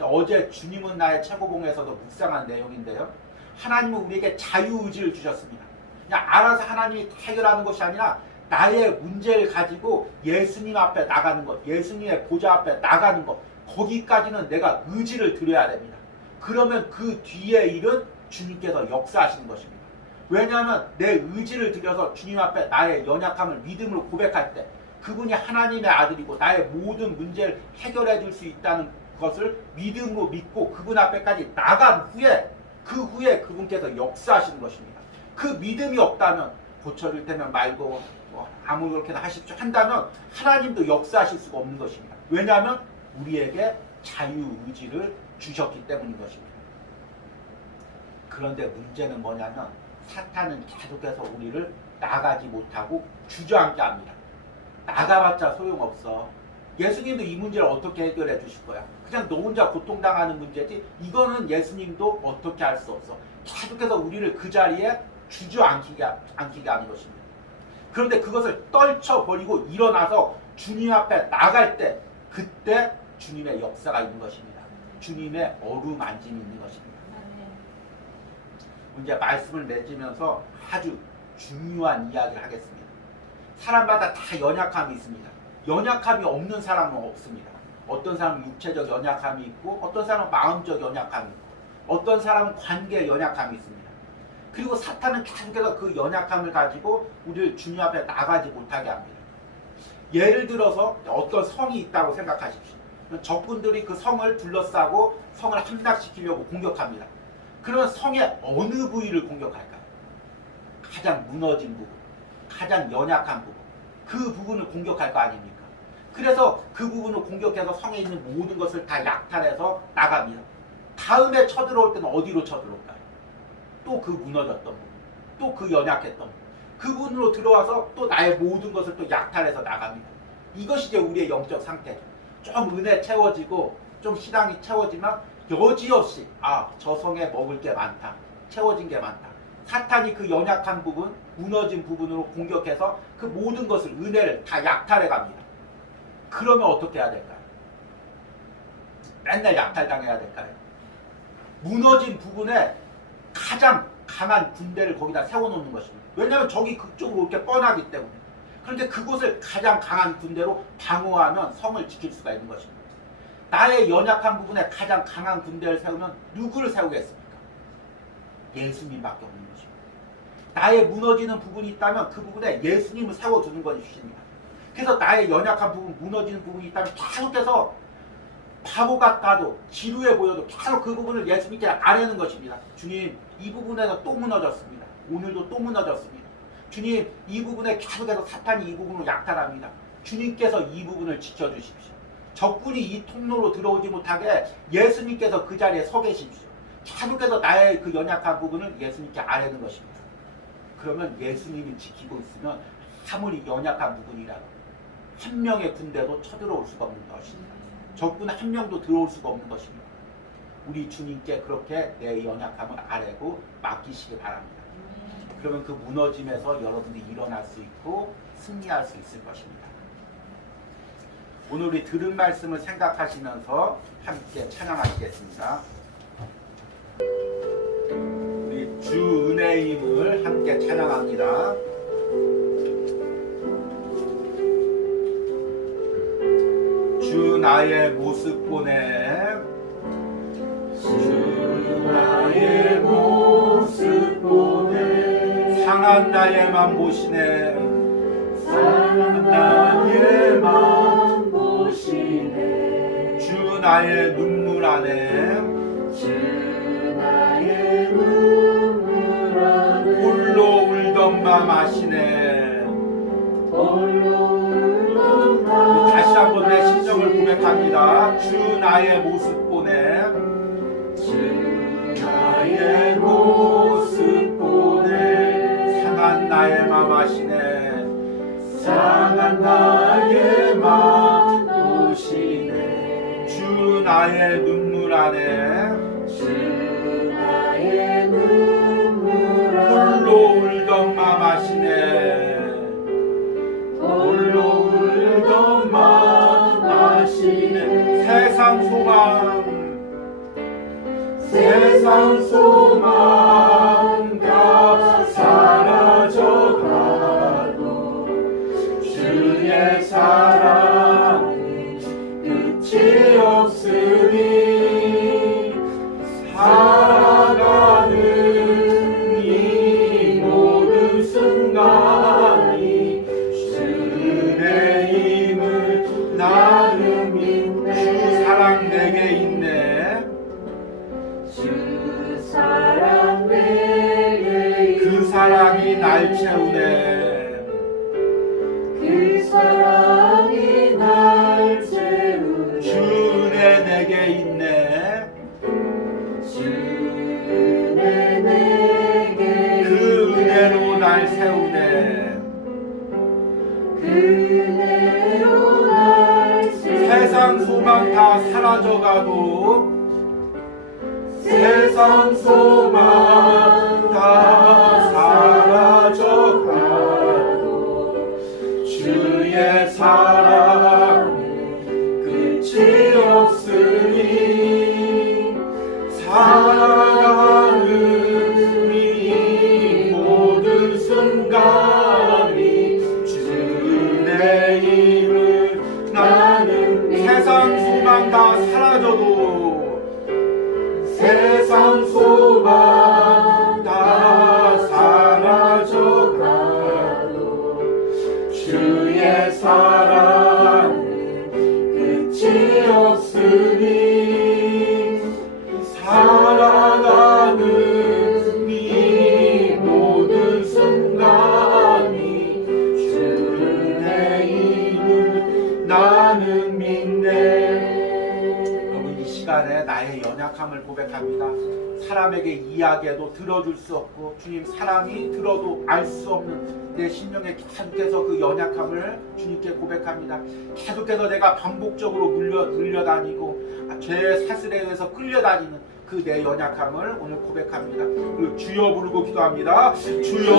어제 주님은 나의 최고봉에서도 묵상한 내용인데요. 하나님은 우리에게 자유의지를 주셨습니다. 그냥 알아서 하나님이 해결하는 것이 아니라 나의 문제를 가지고 예수님 앞에 나가는 것, 예수님의 보좌 앞에 나가는 것, 거기까지는 내가 의지를 드려야 됩니다. 그러면 그 뒤의 일은 주님께서 역사하시는 것입니다. 왜냐하면 내 의지를 들여서 주님 앞에 나의 연약함을 믿음으로 고백할 때 그분이 하나님의 아들이고 나의 모든 문제를 해결해 줄 수 있다는 것을 믿음으로 믿고 그분 앞에까지 나간 후에 그 후에 그분께서 역사하시는 것입니다. 그 믿음이 없다면 고쳐줄 때면 말고 아무렇게나 하십시오 한다면 하나님도 역사하실 수가 없는 것입니다. 왜냐하면 우리에게 자유의지를 주셨기 때문인 것입니다. 그런데 문제는 뭐냐면 사탄은 계속해서 우리를 나가지 못하고 주저앉게 합니다. 나가봤자 소용없어. 예수님도 이 문제를 어떻게 해결해 주실 거야? 그냥 너 혼자 고통당하는 문제지 이거는 예수님도 어떻게 할 수 없어. 계속해서 우리를 그 자리에 주저앉히게 하는 것입니다. 그런데 그것을 떨쳐버리고 일어나서 주님 앞에 나갈 때 그때 주님의 역사가 있는 것입니다. 주님의 어루만짐이 있는 것입니다. 이제 말씀을 맺으면서 아주 중요한 이야기를 하겠습니다. 사람마다 다 연약함이 있습니다. 연약함이 없는 사람은 없습니다. 어떤 사람은 육체적 연약함이 있고 어떤 사람은 마음적 연약함이 있고 어떤 사람은 관계의 연약함이 있습니다. 그리고 사탄은 계속해서 그 연약함을 가지고 우리를 주님 앞에 나가지 못하게 합니다. 예를 들어서 어떤 성이 있다고 생각하십시오. 적군들이 그 성을 둘러싸고 성을 함락시키려고 공격합니다. 그러면 성의 어느 부위를 공격할까요? 가장 무너진 부분, 가장 연약한 부분, 그 부분을 공격할 거 아닙니까? 그래서 그 부분을 공격해서 성에 있는 모든 것을 다 약탈해서 나갑니다. 다음에 쳐들어올 때는 어디로 쳐들어올까요? 또 그 무너졌던 부분, 또 그 연약했던 부분, 그 부분으로 들어와서 또 나의 모든 것을 또 약탈해서 나갑니다. 이것이 이제 우리의 영적 상태죠. 좀 은혜 채워지고 좀 신앙이 채워지면 여지없이 저 성에 먹을 게 많다, 채워진 게 많다. 사탄이 그 연약한 부분, 무너진 부분으로 공격해서 그 모든 것을, 은혜를 다 약탈해 갑니다. 그러면 어떻게 해야 될까요? 맨날 약탈당해야 될까요? 무너진 부분에 가장 강한 군대를 거기다 세워놓는 것입니다. 왜냐하면 적이 그쪽으로 올 게 뻔하기 때문에. 그런데 그곳을 가장 강한 군대로 방어하면 성을 지킬 수가 있는 것입니다. 나의 연약한 부분에 가장 강한 군대를 세우면 누구를 세우겠습니까? 예수님밖에 없는 것입니다. 나의 무너지는 부분이 있다면 그 부분에 예수님을 세워두는 것입니다. 그래서 나의 연약한 부분, 무너지는 부분이 있다면 계속해서 바보 같아도 지루해 보여도 계속 그 부분을 예수님께 아뢰는 것입니다. 주님, 이 부분에서 또 무너졌습니다. 오늘도 또 무너졌습니다. 주님, 이 부분에 계속해서 사탄이 이 부분을 약탈합니다. 주님께서 이 부분을 지켜주십시오. 적군이 이 통로로 들어오지 못하게 예수님께서 그 자리에 서 계십시오. 계속해서 나의 그 연약한 부분을 예수님께 아뢰는 것입니다. 그러면 예수님이 지키고 있으면 아무리 연약한 부분이라도 한 명의 군대도 쳐들어올 수가 없는 것입니다. 적군 한 명도 들어올 수가 없는 것입니다. 우리 주님께 그렇게 내 연약함을 아뢰고 맡기시기 바랍니다. 그러면 그 무너짐에서 여러분이 일어날 수 있고 승리할 수 있을 것입니다. 오늘 우리 들은 말씀을 생각하시면서 함께 찬양하시겠습니다. 우리 주 은혜의 힘을 함께 찬양합니다. 주 나의 모습 보내, 주 나의 모습 보내, 상한 나의 맘 보시네, 상한 나의 맘 보시네, 주 나의 눈물 안에, 주 나의 눈물 안에 홀로 울던 밤 아시네. 홀로 울던 밤 다시 한번 내 심정을 고백합니다. 주 나의 모습 보내, 주 나의 모습 보내, 상한 나의 맘 아시네. 상한 나의 맘 보시네, 주 나의 눈물 안에, 주 나의 눈물 홀로 울던 밤 아시네. 홀로 울던 맘 아시네, 세상 소망, 세상 소망 다 사라져가도 주의 사랑은 끝이 없으니 살아가는 이 모든 순간이 주의 힘을 나는 믿네, 주 사랑 내게 있네. 주 사랑 내게 그 사랑이 날 채우네. 그 사랑이 날 채우네, 주 은혜 내게 있네. 주 은혜 내게 그 은혜로 날 세우네. 그 은혜로 날 세상 소망 다 사라져가도 세상 소망 다 사라져가도 주의 사랑은 끝이 없으니 살아가는 이 모든 순간이 주의 이름을 나는 세상 소망 다 사라져도 세상 소망 다 사라져가도 주의 사랑은 끝이 없으니 살아가는 이 모든 순간이 주의 이름을 나는 믿네. 여러분 이 시간에 나의 연약함을 고백합니다. 사람에게 이야기해도 들어줄 수 없고 주님 사람이 들어도 알 수 없는 내 심령에 계속해서 그 연약함을 주님께 고백합니다. 계속해서 내가 반복적으로 물려다니고 죄의 사슬에 의해서 끌려다니는 그 내 연약함을 오늘 고백합니다. 그리고 주여 부르고 기도합니다. 주여 주님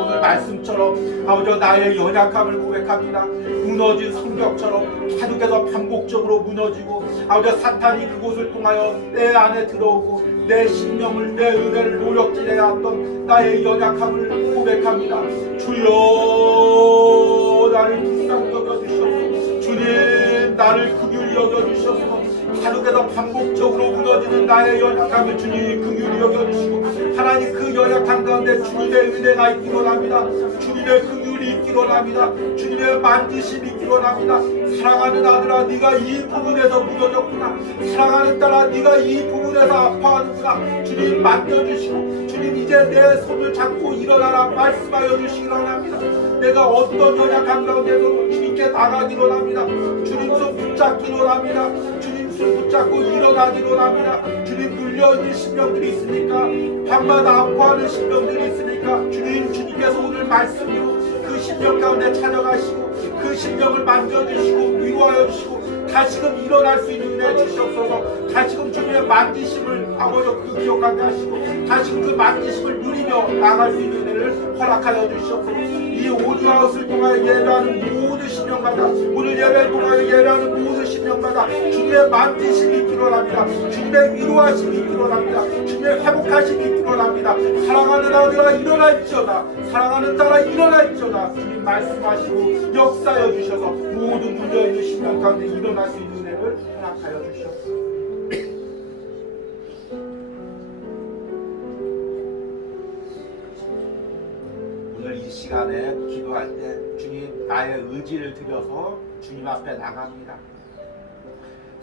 오늘 말씀처럼 아버지 나의 연약함을 고백합니다. 무너진 성벽처럼 계속해서 반복적으로 무너지고 아버지 사탄이 그곳을 통하여 내 안에 들어오고 내 심령을 내 은혜를 노력질해 왔던 나의 연약함을 고백합니다. 주여 나를 불쌍히 여겨주시옵소서. 주님 나를 긍휼히 여겨주시옵소서. 계속해서 반복적으로 무너지는 나의 연약함을 주님 긍휼히 여겨주시고 하나님 그 연약함 가운데 주님의 은혜가 있기 원합니다. 주님의 긍휼이 있기 원합니다. 주님의 만지심이 있기 원합니다. 사랑하는 아들아 네가 이 부분에서 무너졌구나. 사랑하는 딸아 네가 이 부분에서 아파하는구나. 주님 만져주시고 주님 이제 내 손을 잡고 일어나라 말씀하여 주시기 원합니다. 내가 어떤 연약함 가운데서 주님께 나가기 원합니다. 주님 손 붙잡기 원합니다. 주님 손 붙잡고 일어나기 원합니다. 주님 눌려있는 심령들이 있으니까 밤마다 아파하는 심령들이 있으니까 주님께서 오늘 말씀으로 그 심령 가운데 찾아가시고 그 심령을 만져주시고 위로하여 주시고 다시금 일어날 수 있는 은혜 주시옵소서. 다시금 주님의 만지심을 아버지 그 기억하게 하시고 다시금 그 만지심을 누리며 나갈 수 있는 은혜를 허락하여 주시옵소서. 이 온유하우스를 통하여 예배하는 모든 심령마다 오늘 예배를 통하여 예배하는 모든 심령마다 주님의 만지심이 필요합니다. 주님의 위로하심이 필요합니다. 주님의 회복하심이 필요합니다. 사랑하는 아들아 일어날지어다. 사랑하는 딸아 일어날지어다. 주님 말씀하시고 역사여 주셔서 모든 문제있는 심령 가운데 일어날 수 있는 은혜를 허락하여 주시옵소서. 오늘 이 시간에 기도할 때 주님 나의 의지를 들여서 주님 앞에 나갑니다.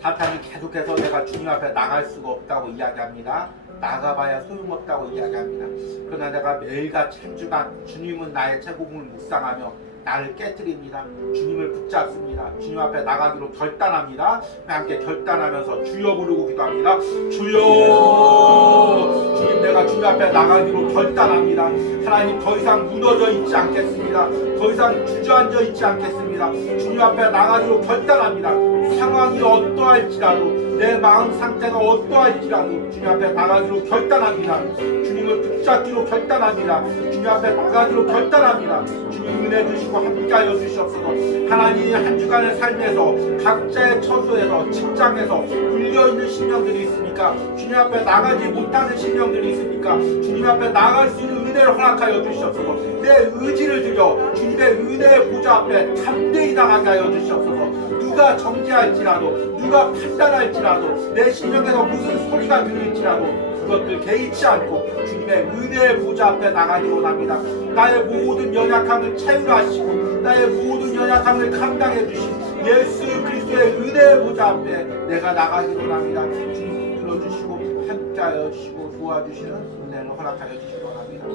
사탄이 계속해서 내가 주님 앞에 나갈 수가 없다고 이야기합니다. 나가봐야 소용없다고 이야기합니다. 그러나 내가 매일같이 한 주간 주님은 나의 제국을 묵상하며 나를 깨트립니다. 주님을 붙잡습니다. 주님 앞에 나가기로 결단합니다. 함께 결단하면서 주여 부르고 기도합니다. 주여 주님 내가 주님 앞에 나가기로 결단합니다. 하나님 더 이상 무너져 있지 않겠습니다. 더 이상 주저앉아 있지 않겠습니다. 주님 앞에 나가기로 결단합니다. 상황이 어떠할지라도 내 마음 상태가 어떠할지라도 주님 앞에 나가기로 결단합니다. 주님을 붙잡기로 결단합니다. 주님 앞에 나가기로 결단합니다. 주님 은혜 주시고 함께하여 주시옵소서. 하나님 한 주간의 삶에서 각자의 처소에서 직장에서 물려있는 심령들이 있으니까 주님 앞에 나가지 못하는 심령들이 있으니까 주님 앞에 나갈 수 있는 은혜를 허락하여 주시옵소서. 내 의지를 들여 주님의 은혜의 보좌 앞에 담대히 나가게 하여 주시옵소서. 누가 정죄할지라도 누가 판단할지라도 내 심령에서 무슨 소리가 들릴지라도 그것들 개의치 않고 주님의 은혜의 보좌 앞에 나가기 원합니다. 나의 모든 연약함을 채울하시고 나의 모든 연약함을 감당해 주신 예수 그리스도의 은혜의 보좌 앞에 내가 나가기 원합니다. 주님 들어주시고 함께하여 주시고 도와주시는 은혜를 허락하여 주시기 원합니다.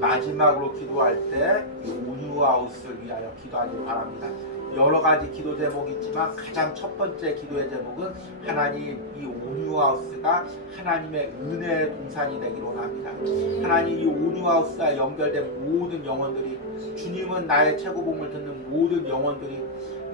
마지막으로 기도할 때 온유하우스를 위하여 기도하기 바랍니다. 여러 가지 기도 제목이 있지만 가장 첫 번째 기도의 제목은 하나님 이 온유하우스가 하나님의 은혜의 동산이 되기로 합니다. 하나님 이 온유하우스와 연결된 모든 영혼들이 주님은 나의 최고봉을 듣는 모든 영혼들이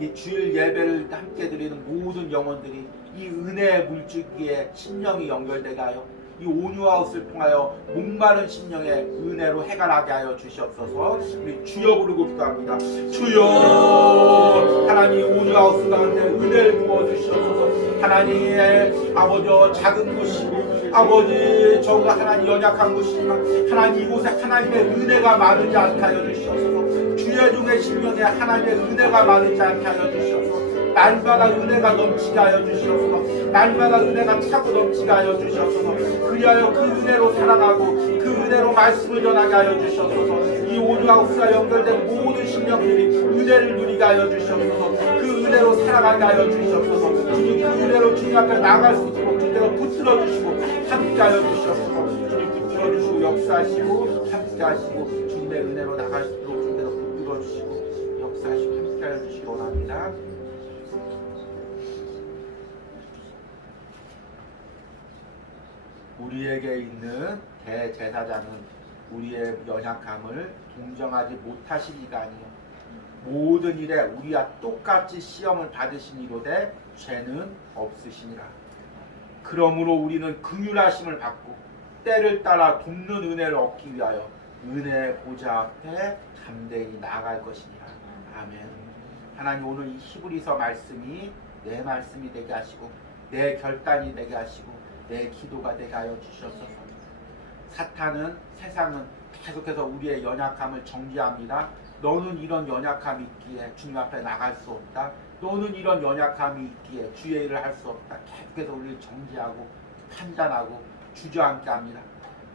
이 주일 예배를 함께 드리는 모든 영혼들이 이 은혜의 물줄기에 심령이 연결되게 하여 이 온유하우스를 통하여 목마른 심령의 은혜로 해결하게 하여 주시옵소서. 우리 주여 부르고 기도합니다. 주여 하나님 온유하우스 가운데 은혜를 부어주시옵소서. 하나님의 아버지 작은 곳이고 아버지 저가 하나님 연약한 곳이지만 하나님 이곳에 하나님의 은혜가 많지 않게 하여 주시옵소서. 주의 종의 심령에 하나님의 은혜가 많지 않게 하여 주시옵소서. 날마다 은혜가 넘치게 하여 주시옵소서. 날마다 은혜가 차고 넘치게 하여 주시옵소서. 그리하여 그 은혜로 살아가고 그 은혜로 말씀을 전하게 하여 주시옵소서. 이 온유하우스와 연결된 모든 심령들이 은혜를 누리게 하여 주시옵소서. 그 은혜로 살아가게 하여 주시옵소서. 주님 그 은혜로 주님 앞에 나갈 수 있도록 주님께서 붙들어 주시고 함께 하여 주시옵소서. 주님 붙들어 주시고 역사하시고 함께 하시고 주님의 은혜로 나갈 수 있도록 주님께서 붙들어 주시고 역사하시고 함께 하여 주시기 원합니다. 우리에게 있는 대제사장은 우리의 연약함을 동정하지 못하시리가 아니요 모든 일에 우리와 똑같이 시험을 받으시니로되 죄는 없으시니라. 그러므로 우리는 긍휼하심을 받고 때를 따라 돕는 은혜를 얻기 위하여 은혜의 보좌 앞에 담대히 나아갈 것이니라. 아멘. 하나님 오늘 이 히브리서 말씀이 내 말씀이 되게 하시고 내 결단이 되게 하시고 내 기도가 되게 하여 주시옵소서. 사탄은 세상은 계속해서 우리의 연약함을 정죄합니다. 너는 이런 연약함이 있기에 주님 앞에 나갈 수 없다. 너는 이런 연약함이 있기에 주의 일을 할 수 없다. 계속해서 우리를 정죄하고 판단하고 주저앉게 합니다.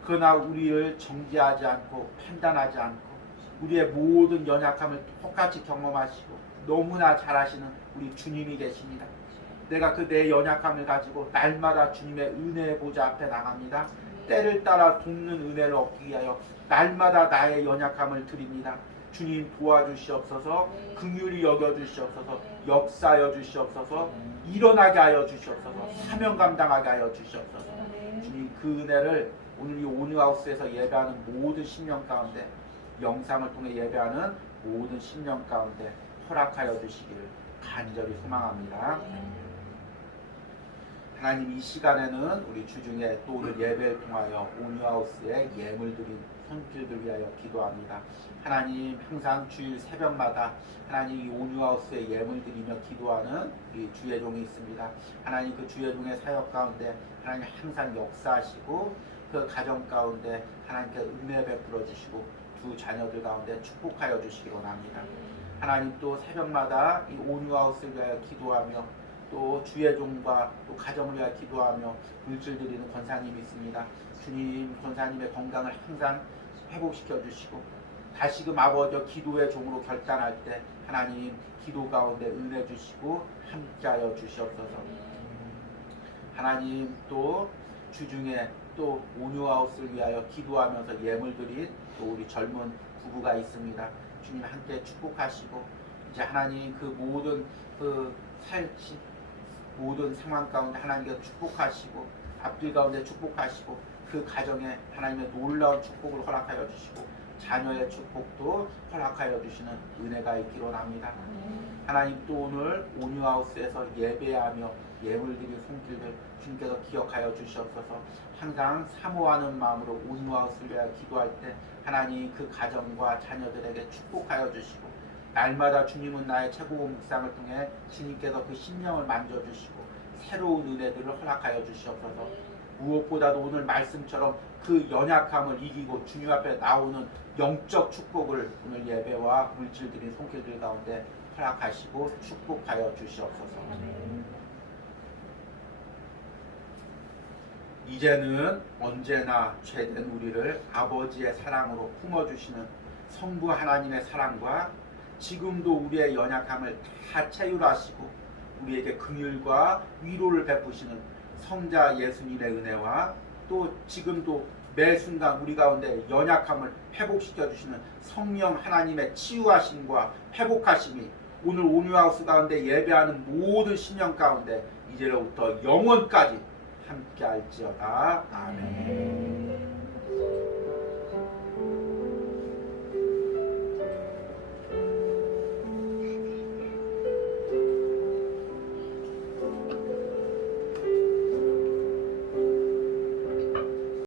그러나 우리를 정죄하지 않고 판단하지 않고 우리의 모든 연약함을 똑같이 경험하시고 너무나 잘하시는 우리 주님이 계십니다. 내가 그 내 연약함을 가지고 날마다 주님의 은혜의 보좌 앞에 나갑니다. 때를 따라 돕는 은혜를 얻기 위하여 날마다 나의 연약함을 드립니다. 주님 도와주시옵소서. 긍휼히 여겨주시옵소서. 역사하여 주시옵소서. 일어나게 하여 주시옵소서. 사명 감당하게 하여 주시옵소서. 주님 그 은혜를 오늘 이 온유하우스에서 예배하는 모든 심령 가운데 영상을 통해 예배하는 모든 심령 가운데 허락하여 주시기를 간절히 소망합니다. 하나님 이 시간에는 우리 주중에 또 오늘 예배를 통하여 온유하우스에 예물 드린 손길들 위하여 기도합니다. 하나님 항상 주일 새벽마다 하나님 이 온유하우스에 예물 드리며 기도하는 우리 주의 종이 있습니다. 하나님 그 주의 종의 사역 가운데 하나님 항상 역사하시고 그 가정 가운데 하나님께 은혜 베풀어 주시고 두 자녀들 가운데 축복하여 주시기 원합니다. 하나님 또 새벽마다 이 온유하우스를 위하여 기도하며 또 주의 종과 또 가정을 위하여 기도하며 물질 드리는 권사님이 있습니다. 주님 권사님의 건강을 항상 회복시켜 주시고 다시금 아버지 기도의 종으로 결단할 때 하나님 기도 가운데 은혜 주시고 함께하여 주시옵소서. 하나님 또 주중에 또 온유하우스를 위하여 기도하면서 예물 드린 또 우리 젊은 부부가 있습니다. 주님 함께 축복하시고 이제 하나님 그 모든 모든 상황 가운데 하나님께서 축복하시고 앞길 가운데 축복하시고 그 가정에 하나님의 놀라운 축복을 허락하여 주시고 자녀의 축복도 허락하여 주시는 은혜가 있기로 합니다. 하나님 또 오늘 온유하우스에서 예배하며 예물 드릴 손길들 주님께서 기억하여 주시옵소서. 항상 사모하는 마음으로 온유하우스를 위하여 기도할 때 하나님 그 가정과 자녀들에게 축복하여 주시고 날마다 주님은 나의 최고 묵상을 통해 주님께서 그 심령을 만져주시고 새로운 은혜들을 허락하여 주시옵소서. 무엇보다도 오늘 말씀처럼 그 연약함을 이기고 주님 앞에 나오는 영적 축복을 오늘 예배와 물질 드린 손길들 가운데 허락하시고 축복하여 주시옵소서. 이제는 언제나 죄된 우리를 아버지의 사랑으로 품어주시는 성부 하나님의 사랑과 지금도 우리의 연약함을 다 체휼하시고 우리에게 긍휼과 위로를 베푸시는 성자 예수님의 은혜와 또 지금도 매 순간 우리 가운데 연약함을 회복시켜 주시는 성령 하나님의 치유하심과 회복하심이 오늘 온유하우스 가운데 예배하는 모든 신령 가운데 이제로부터 영원까지 함께 할지어다. 아멘.